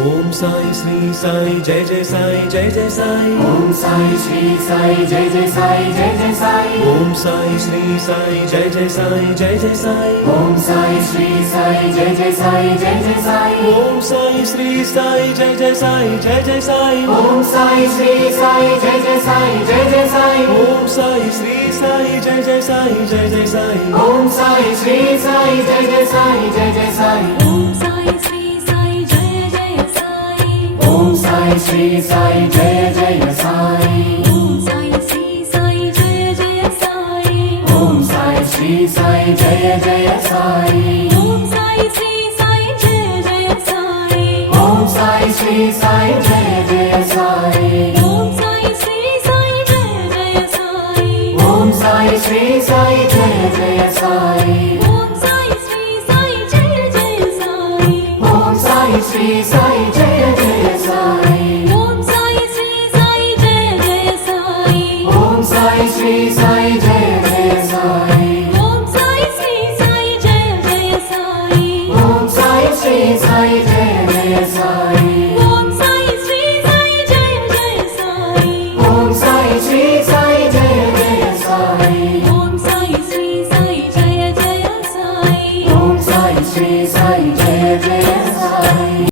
Om Sai Shri Sai Jai Jai Sai Jai Jai Sai Om Sai Shri Sai Jai Jai Sai Jai Jai Sai Om Sai Shri Sai Jai Jai Sai Jai Jai Sai Om Sai Shri Sai Jai Jai Sai Jai Jai Sai Om Sai Shri Sai Jai Jai Sai Jai Jai Sai Om Sai Shri Sai Jai Jai Sai Jai Jai Sai Om Sai Shri Sai Jai Jai Sai Jai Jai Sai Om Sai Shri Sai Jai Jai Sai Jai Jai Sai Om Sai Shri Sai Jai Jai Sai Om Sai Shri Sai Jai Jai Sai Om Sai Shri Sai Jai Jai Sai Om Sai Shri Sai Jai Jai Sai Om Sai Shri Sai Jai Jai Sai Om Sai Shri Sai Jai Jai Sai Om Sai Shri Sai Jai Jai Sai Om Sai Shri Sai Jai Jai Sai Om Sai Shri Sai Jai Jai Sai Om Sai Shri Sai